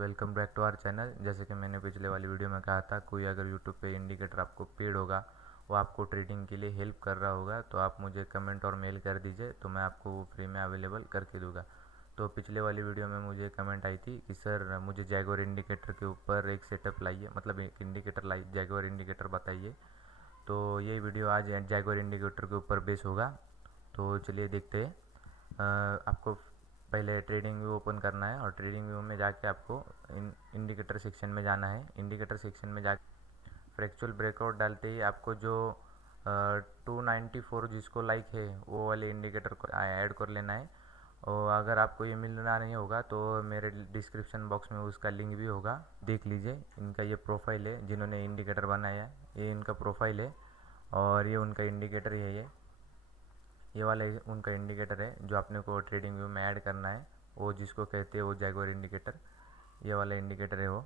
Welcome back to our channel. जैसे कि मैंने पिछले वाली वीडियो में कहा था, कोई अगर यूट्यूब पे इंडिकेटर आपको पेड होगा, वो आपको ट्रेडिंग के लिए हेल्प कर रहा होगा, तो आप मुझे कमेंट और मेल कर दीजिए, तो मैं आपको वो फ्री में अवेलेबल करके दूंगा। तो पिछले वाली वीडियो में मुझे कमेंट आई थी कि सर मुझे जैगुआर इंडिकेटर के ऊपर एक सेटअप लाइए, मतलब एक इंडिकेटर लाई, जैगुआर इंडिकेटर बताइए। तो ये वीडियो आज जैगुआर इंडिकेटर के ऊपर बेस होगा। तो चलिए देखते हैं। आपको पहले ट्रेडिंग व्यू ओपन करना है और ट्रेडिंग व्यू में जाके आपको इंडिकेटर सेक्शन में जाना है। इंडिकेटर सेक्शन में जाके फ्रैक्चुअल ब्रेकआउट डालते ही आपको जो 294 जिसको लाइक है वो वाले इंडिकेटर को ऐड कर लेना है। और अगर आपको ये मिलना नहीं होगा तो मेरे डिस्क्रिप्शन बॉक्स में उसका लिंक भी होगा, देख लीजिए। इनका ये प्रोफाइल है, जिन्होंने इंडिकेटर बनाया है ये इनका प्रोफाइल है और ये उनका इंडिकेटर है। ये वाला उनका इंडिकेटर है जो आपने को ट्रेडिंग व्यू में ऐड करना है, वो जिसको कहते हैं वो जैगुआर इंडिकेटर, ये वाला इंडिकेटर है वो।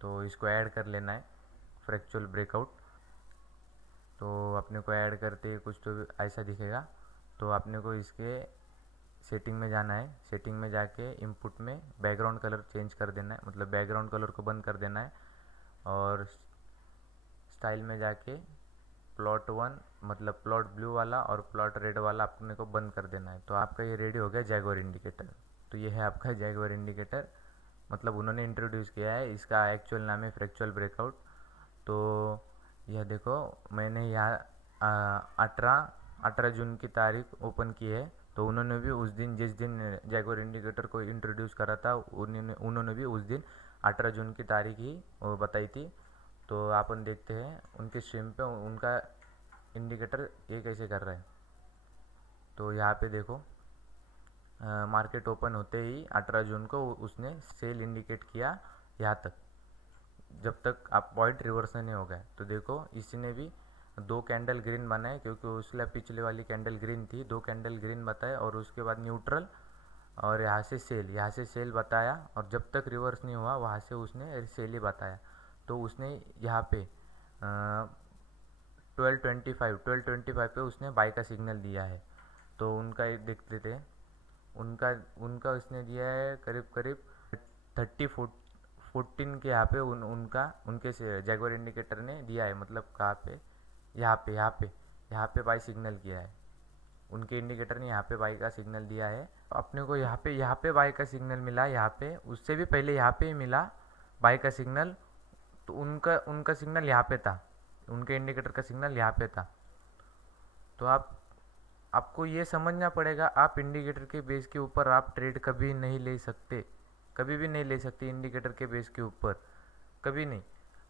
तो इसको ऐड कर लेना है, फ्रैक्चुअल ब्रेकआउट। तो अपने को ऐड करते ही कुछ तो ऐसा दिखेगा। तो अपने को इसके सेटिंग में जाना है। सेटिंग में जाके इनपुट में बैकग्राउंड कलर चेंज कर देना है, मतलब बैकग्राउंड कलर को बंद कर देना है। और स्टाइल में जाके प्लॉट वन, मतलब प्लॉट ब्लू वाला और प्लॉट रेड वाला अपने को बंद कर देना है। तो आपका ये रेडी हो गया जैगुआर इंडिकेटर। तो ये है आपका जैगुआर इंडिकेटर, मतलब उन्होंने इंट्रोड्यूस किया है, इसका एक्चुअल नाम है फ्रैक्चुअल ब्रेकआउट। तो यह देखो, मैंने यहाँ 18 जून की तारीख ओपन की है। तो उन्होंने भी उस दिन, जिस दिन जैगुआर इंडिकेटर को इंट्रोड्यूस करा था, उन्होंने भी उस दिन 18 जून की तारीख ही वो बताई थी। तो अपन देखते हैं उनके स्ट्रीम पे उनका इंडिकेटर ये कैसे कर रहा है। तो यहाँ पे देखो, मार्केट ओपन होते ही 18 जून को उसने सेल इंडिकेट किया यहाँ तक, जब तक आप पॉइंट रिवर्स नहीं हो गए। तो देखो इसी ने भी दो कैंडल ग्रीन बनाए, क्योंकि उसके पिछले वाली कैंडल ग्रीन थी, दो कैंडल ग्रीन बताए और उसके बाद न्यूट्रल और यहाँ से सेल बताया। और जब तक रिवर्स नहीं हुआ वहाँ से उसने सेल ही बताया। तो उसने यहाँ पे 1225 पे उसने बाय का सिग्नल दिया है। तो उनका एक देख लेते हैं। उनका उनका उसने दिया है करीब करीब 14 के यहाँ पे उनका उनके से जैगुआर इंडिकेटर ने दिया है, मतलब कहाँ पे, यहाँ पे बाय सिग्नल किया है। उनके इंडिकेटर ने यहाँ पे बाई का सिग्नल दिया है। अपने को यहाँ पे बाई का सिग्नल मिला, यहाँ पे उससे भी पहले यहाँ पे ही मिला बाई का सिग्नल। तो उनका उनका सिग्नल यहाँ पे था, उनके इंडिकेटर का सिग्नल यहाँ पे था। तो आपको ये समझना पड़ेगा, आप इंडिकेटर के बेस के ऊपर आप ट्रेड कभी नहीं ले सकते, कभी भी नहीं ले सकते इंडिकेटर के बेस के ऊपर, कभी नहीं।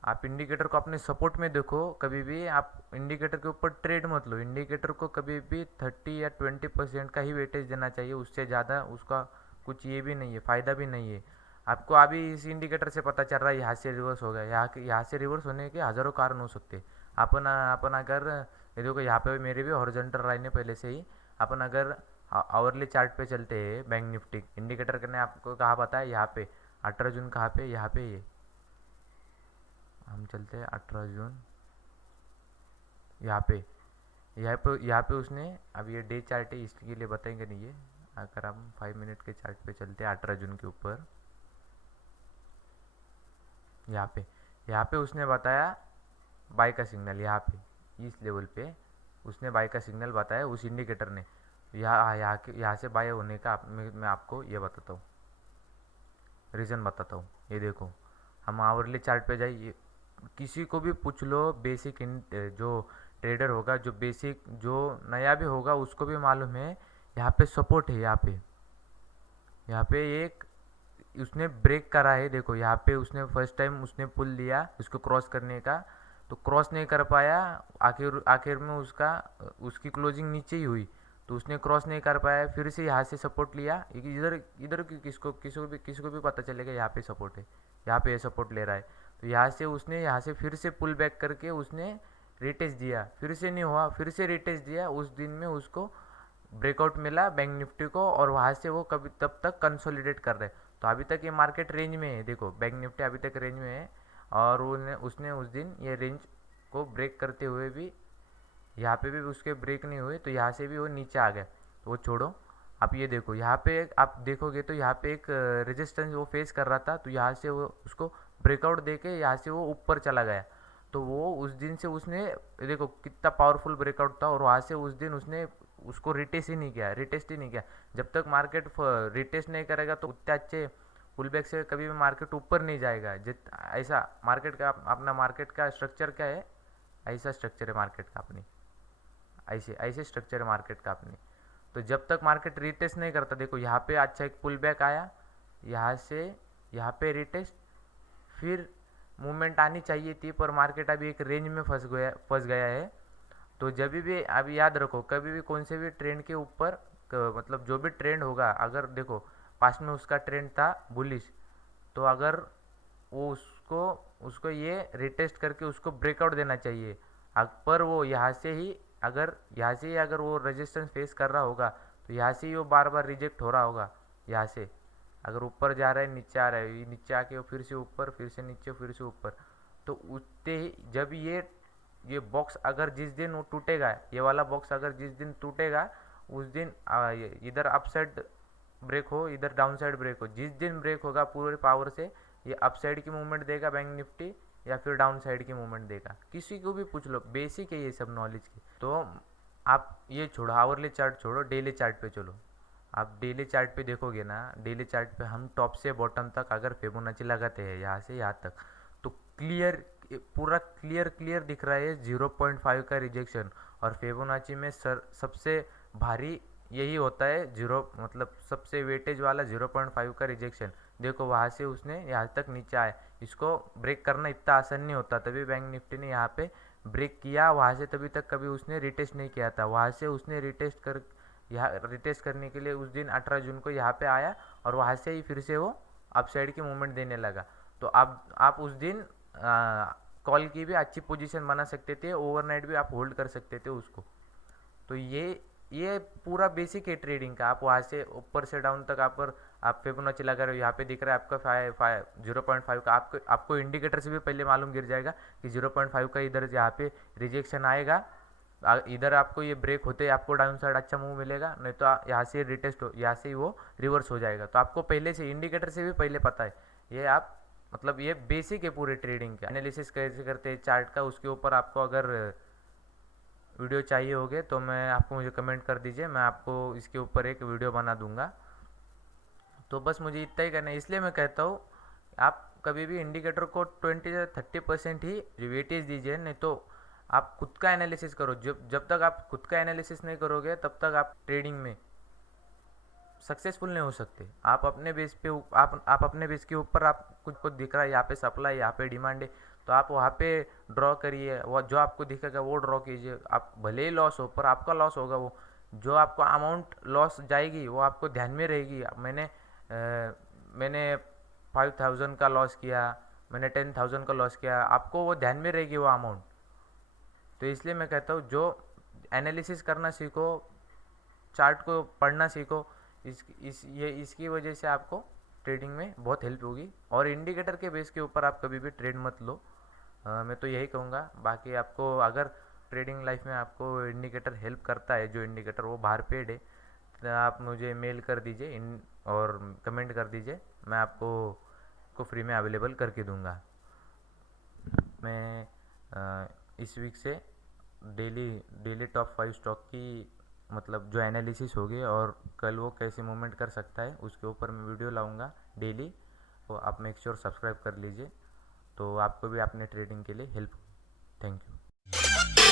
आप इंडिकेटर को अपने सपोर्ट में देखो, कभी भी आप इंडिकेटर के ऊपर ट्रेड मत लो। इंडिकेटर को कभी भी 30 या 20% का ही वेटेज देना चाहिए, उससे ज़्यादा उसका कुछ ये भी नहीं है, फ़ायदा भी नहीं है। आपको अभी इस इंडिकेटर से पता चल रहा है यहाँ से रिवर्स हो गया, यहाँ से रिवर्स होने के हज़ारों कारण हो सकते। अपन अपन अगर ये देखो, यहाँ पे मेरे भी हॉरिजॉन्टल लाइन है पहले से ही। अपन अगर आवरली चार्ट पे चलते हैं, बैंक निफ्टी इंडिकेटर ने आपको कहाँ बताया, यहाँ पे 18 जून कहाँ पे, यहाँ पे ये हम चलते हैं 18 जून, यहाँ पे उसने, अब ये डे चार्ट है इसके लिए बताएंगे नहीं ये। अगर हम 5 मिनट के चार्ट पे चलते हैं 18 जून के ऊपर, यहाँ पे उसने बताया बाय का सिग्नल, यहाँ पे इस लेवल पे उसने बाय का सिग्नल बताया उस इंडिकेटर ने। यहाँ से बाय होने का मैं आपको ये बताता हूँ, रीज़न बताता हूँ। ये देखो, हम आवरली चार्ट पे जाइए, किसी को भी पूछ लो, बेसिक जो ट्रेडर होगा, जो बेसिक जो नया भी होगा उसको भी मालूम है यहाँ पे सपोर्ट है। यहाँ पे एक उसने ब्रेक करा है, देखो यहाँ पे उसने फर्स्ट टाइम उसने पुल लिया उसको क्रॉस करने का, तो क्रॉस नहीं कर पाया। आखिर आखिर में उसकी क्लोजिंग नीचे ही हुई, तो उसने क्रॉस नहीं कर पाया। फिर से यहाँ से सपोर्ट लिया, इधर इधर किसी को भी पता चलेगा यहाँ पे सपोर्ट है, यहाँ पे सपोर्ट ले रहा है। तो यहाँ से फिर से पुल बैक करके उसने रिटेस्ट दिया, फिर से नहीं हुआ, फिर से रिटेस्ट दिया। उस दिन में उसको ब्रेकआउट मिला बैंक निफ्टी को, और वहाँ से वो कभी तब तक कंसोलिडेट कर रहे। तो अभी तक ये मार्केट रेंज में है, देखो बैंक निफ्टी अभी तक रेंज में है। और उसने उस दिन ये रेंज को ब्रेक करते हुए भी यहाँ पे भी उसके ब्रेक नहीं हुए, तो यहाँ से भी वो नीचे आ गया। तो वो छोड़ो, आप ये देखो यहाँ पे आप देखोगे तो यहाँ पे एक रेजिस्टेंस वो फेस कर रहा था, तो यहाँ से वो उसको ब्रेकआउट देके यहाँ से वो ऊपर चला गया। तो वो उस दिन से उसने देखो कितना पावरफुल ब्रेकआउट था, और वहाँ से उस दिन उसने उसको रिटेस्ट ही नहीं किया। जब तक मार्केट रिटेस्ट नहीं करेगा तो उतने अच्छे पुल बैक से कभी भी मार्केट ऊपर नहीं जाएगा। जित ऐसा मार्केट का अपना मार्केट का स्ट्रक्चर क्या है, ऐसा स्ट्रक्चर है मार्केट का अपनी, ऐसे ऐसे स्ट्रक्चर है मार्केट का अपनी। तो जब तक मार्केट रिटेस्ट नहीं करता, देखो यहाँ पे अच्छा एक पुल बैक आया, यहाँ से यहाँ पे रिटेस्ट, फिर मूवमेंट आनी चाहिए थी, पर मार्केट अभी एक रेंज में फंस गया है। तो जब भी अभी याद रखो, कभी भी कौन से भी ट्रेंड के ऊपर मतलब जो भी ट्रेंड होगा, अगर देखो पास्ट में उसका ट्रेंड था बुलिश, तो अगर वो उसको उसको ये रिटेस्ट करके उसको ब्रेकआउट देना चाहिए। पर वो यहाँ से ही अगर वो रेजिस्टेंस फेस कर रहा होगा, तो यहाँ से ही वो बार बार रिजेक्ट हो रहा होगा। यहाँ से अगर ऊपर जा रहा है, नीचे आ रहा है, नीचे आके वो फिर से ऊपर, फिर से नीचे, फिर से ऊपर, तो उतने ही जब ये बॉक्स अगर जिस दिन वो टूटेगा, ये वाला बॉक्स अगर जिस दिन टूटेगा, उस दिन इधर अपसाइड ब्रेक हो, इधर डाउन साइड ब्रेक हो, जिस दिन ब्रेक होगा पूरे पावर से ये अप साइड की मूवमेंट देगा बैंक निफ्टी, या फिर डाउन साइड की मूवमेंट देगा। किसी को भी पूछ लो, बेसिक है ये सब नॉलेज की। तो आप ये छोड़ो, आवरली चार्ट छोड़ो, डेली चार्ट पे चलो। आप डेली चार्ट पे देखोगे ना, डेली चार्ट पे हम टॉप से बॉटम तक अगर फिबोनाची लगाते हैं यहाँ से यहाँ तक, तो पूरा क्लियर दिख रहा है 0.5 का रिजेक्शन। और फिबोनाची में सबसे भारी यही होता है, जीरो मतलब सबसे वेटेज वाला 0.5 का रिजेक्शन। देखो वहाँ से उसने यहाँ तक नीचे आया, इसको ब्रेक करना इतना आसान नहीं होता, तभी बैंक निफ्टी ने यहाँ पे ब्रेक किया। वहाँ से तभी तक कभी उसने रिटेस्ट नहीं किया था, वहाँ से उसने यहाँ रिटेस्ट करने के लिए उस दिन 18 जून को यहाँ पे आया, और वहाँ से ही फिर से वो अपसाइड की मूवमेंट देने लगा। तो आप उस दिन कॉल की भी अच्छी पोजीशन बना सकते थे, ओवरनाइट भी आप होल्ड कर सकते थे उसको। तो ये पूरा बेसिक है ट्रेडिंग का। आप वहाँ से ऊपर से डाउन तक आप फिबोनाची लगा रहे हो, यहाँ पे दिख रहा है आपका 0.5 का, आपको इंडिकेटर से भी पहले मालूम गिर जाएगा कि 0.5 का इधर यहाँ पे रिजेक्शन आएगा। इधर आपको ये ब्रेक होते आपको डाउन साइड अच्छा मूव मिलेगा, नहीं तो यहाँ से रिटेस्ट हो, यहाँ से ही वो रिवर्स हो जाएगा। तो आपको पहले से इंडिकेटर से भी पहले पता है। ये आप मतलब ये बेसिक है पूरे ट्रेडिंग का। एनालिसिस कैसे करते हैं चार्ट का, उसके ऊपर आपको अगर वीडियो चाहिए होगे तो मुझे कमेंट कर दीजिए, मैं आपको इसके ऊपर एक वीडियो बना दूंगा। तो बस मुझे इतना ही करना है, इसलिए मैं कहता हूँ आप कभी भी इंडिकेटर को 20 से 30% ही वेटेज दीजिए, नहीं तो आप खुद का एनालिसिस करो। जब तक आप खुद का एनालिसिस नहीं करोगे, तब तक आप ट्रेडिंग में सक्सेसफुल नहीं हो सकते। आप अपने बेस पे आप अपने बेस के ऊपर आप कुछ को दिख रहा है, यहाँ पे सप्लाई, यहाँ पे डिमांड है, तो आप वहाँ पे ड्रॉ करिए, वो जो आपको दिखेगा वो ड्रॉ कीजिए। आप भले ही लॉस हो, पर आपका लॉस होगा, वो जो आपको अमाउंट लॉस जाएगी वो आपको ध्यान में रहेगी। मैंने 5,000 का लॉस किया, मैंने 10,000 का लॉस किया, आपको वो ध्यान में रहेगी वो अमाउंट। तो इसलिए मैं कहता हूँ जो एनालिसिस करना सीखो, चार्ट को पढ़ना सीखो, इसकी वजह से आपको ट्रेडिंग में बहुत हेल्प होगी। और इंडिकेटर के बेस के ऊपर आप कभी भी ट्रेड मत लो, मैं तो यही कहूँगा। बाकी आपको अगर ट्रेडिंग लाइफ में आपको इंडिकेटर हेल्प करता है, जो इंडिकेटर वो बाहर पेड है, तो आप मुझे मेल कर दीजिए और कमेंट कर दीजिए, मैं आपको फ्री में अवेलेबल करके दूँगा। मैं इस वीक से डेली टॉप 5 स्टॉक की मतलब जो एनालिसिस होगी, और कल वो कैसे मूवमेंट कर सकता है उसके ऊपर मैं वीडियो लाऊंगा डेली। तो आप मेक श्योर सब्सक्राइब कर लीजिए, तो आपको भी अपने ट्रेडिंग के लिए हेल्प। Thank you.